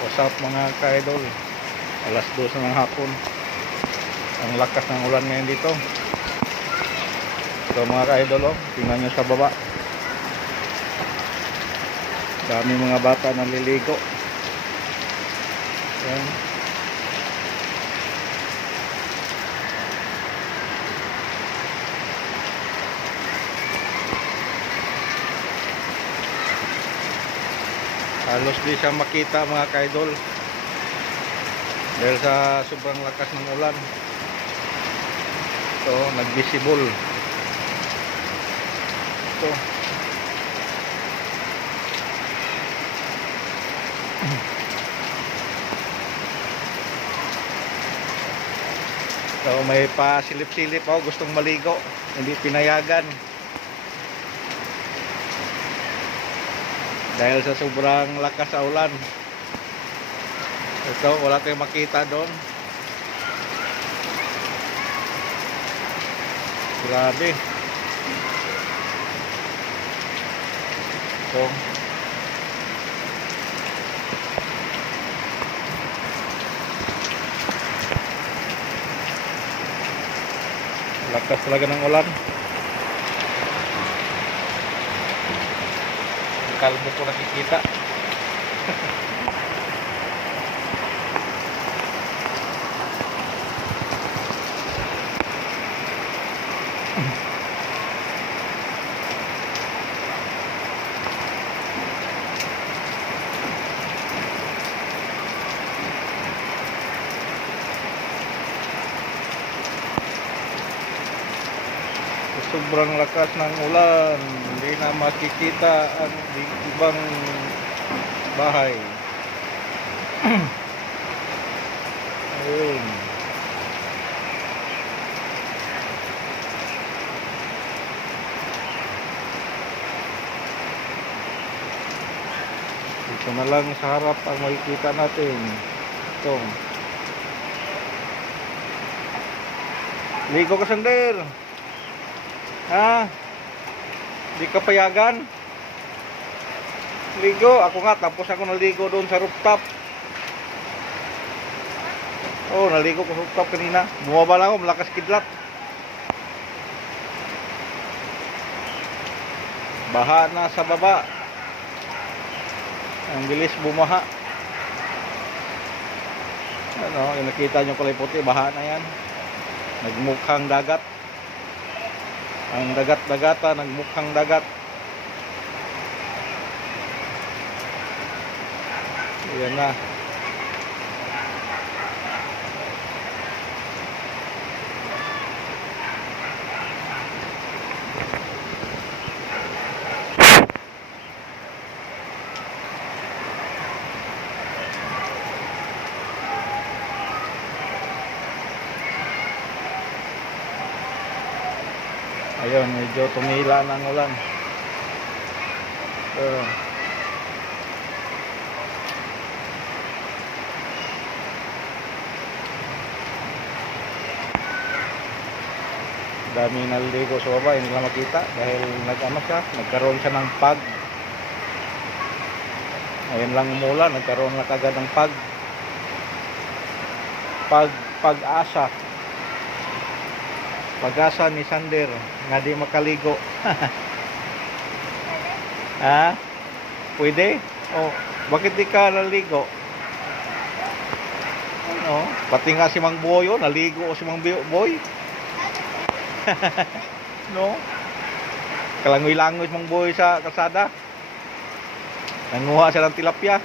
What's up mga ka-idol? Alas 2 ng hapon. Ang lakas ng ulan ngayon dito. So mga ka-idol, tingnan nyo sa baba. Dami mga bata naliligo. Yan. Halos di siya makita mga ka-idol dahil sa sobrang lakas ng ulan. So nag-visible ito. So may pasilip-silip ako, gustong maligo, hindi pinayagan dahil sa sobrang lakas sa ulan. Ito, wala tayong makita doon. Grabe. So lakas talaga ng ulan. Kalbo ko nakikita. Sobrang lakas ng ulan, hindi na makikita ang ibang bahay. Ayun. Ito na lang sa harap ang makikita natin. Ito. Ligo ka, Sander. Ha? Di ka payagan? Ligo? Ako nga, tapos ako naligo doon sa rooftop. Oh, naligo ko sa rooftop kanina. Bumaba lang ako, malakas kidlat. Baha na sa baba. Ang bilis bumaha. Ano, yung nakita nyo kulay puti, baha na yan. Nagmukhang dagat. Ang dagat-dagata, nagmukhang dagat. Ayan na. Ayun, medyo tumila ng ulan. Dami naliligo sa baba, hindi lang makita dahil nagkaroon siya ng pag. Ayun lang umulan, nagkaroon na kagad ng pag-asa. Pag-asa ni Sander nga di makaligo. Ha? Pwede? Oh, bakit di ka naligo? Ano? Pati nga si Mang Boy, naligo si Mang Boy. No? Kalangoy-langoy si Mang Boy sa kalsada. Nanguha siya ng tilapia.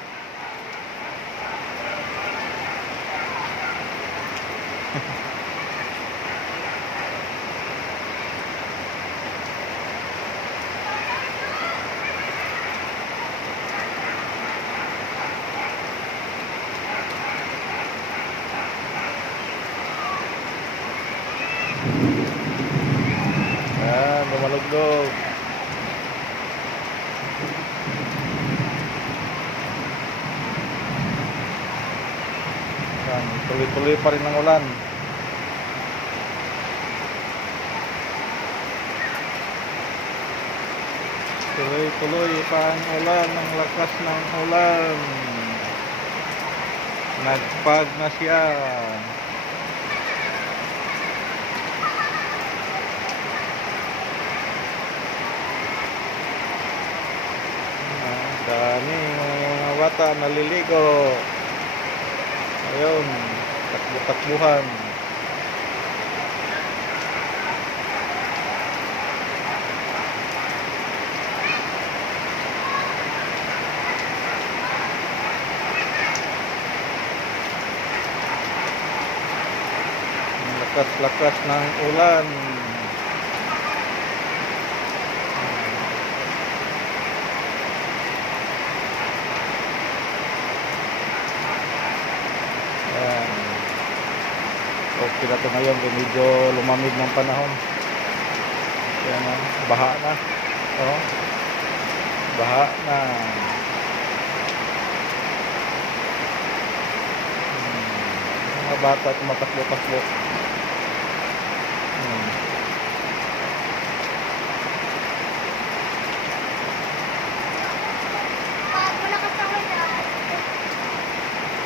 Ayan, lumalugdog. Ayan, tuloy-tuloy pa rin ang ulan. Tuloy-tuloy pa ang ulan, ang lakas ng ulan. Nagpag na siya. Dami mga bata naliligo. Ayun, takbo-takbuhan. Lakas-lakas ng ulan. Ayan. Okay na ito ngayon, medyo lumamig ng panahon. Ayan, baha na. Oh, baha na. Mga bata tumatakbo-takbo.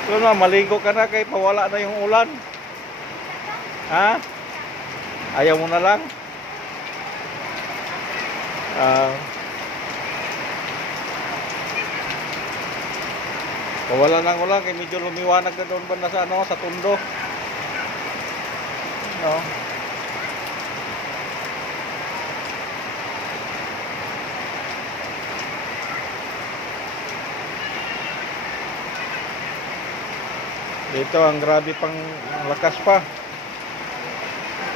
So na, maligo ka na kay pawala na yung ulan. Ha? Ayaw mo na lang? Pawala ng ulan kay medyo lumiwanag na doon banda sa ano, sa tundo. No? Dito ang grabe pang lakas pa.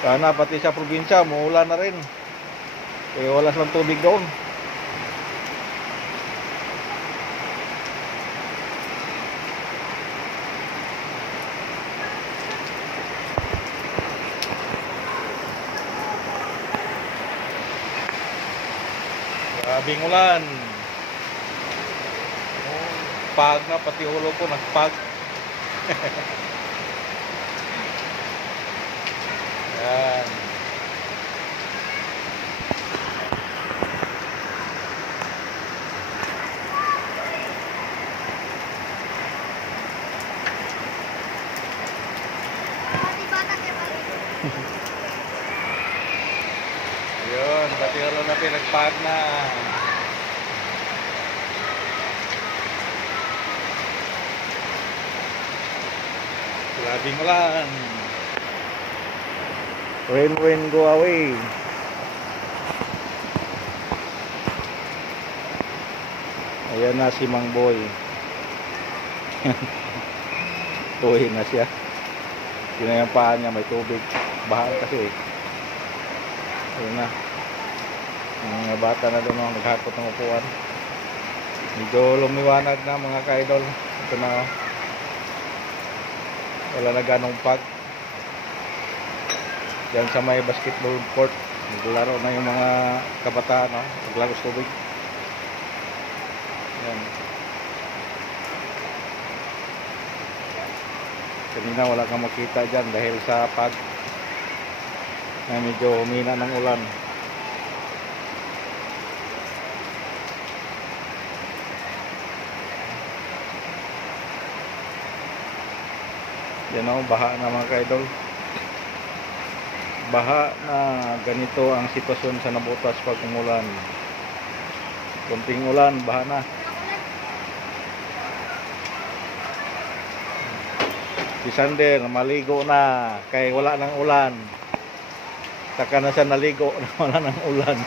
Sana pati sa probinsya muulan na rin. Kaya wala silang tubig doon. Grabing ulan. Pag na pati ulo ko nagpag. Yan. Ayun, pati ulo natin nagpag na. Grabing ulan. Rain, rain, go away. Ayan na si Mang Boy. Tuwi na siya. Kinayang niya may tubig. Bahal kasi. Ayan na. Ang mga bata na doon naghakot ng upuan. Medyo lumiwanag na mga ka-idol. Ito na. Wala na ganong pag. Diyan sa may basketball court, naglaro na yung mga kabataan, no? Naglaro sa tubig. Yan. Kanina wala kang makita dyan dahil sa pag na medyo humina ng ulan. Yan o, baha na mga ka-idol. Baha na ganito ang sitwasyon sa Nabotas pag umulan. Kunting ulan, baha na. Si Sander maligo na kay wala ng ulan. Taka na siya naligo na wala ng ulan.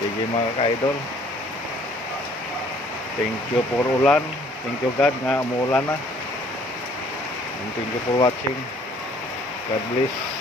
Sige mga ka-idol. Thank you for ulan. Thank you God nga umuulan na. And thank you for watching. God bless.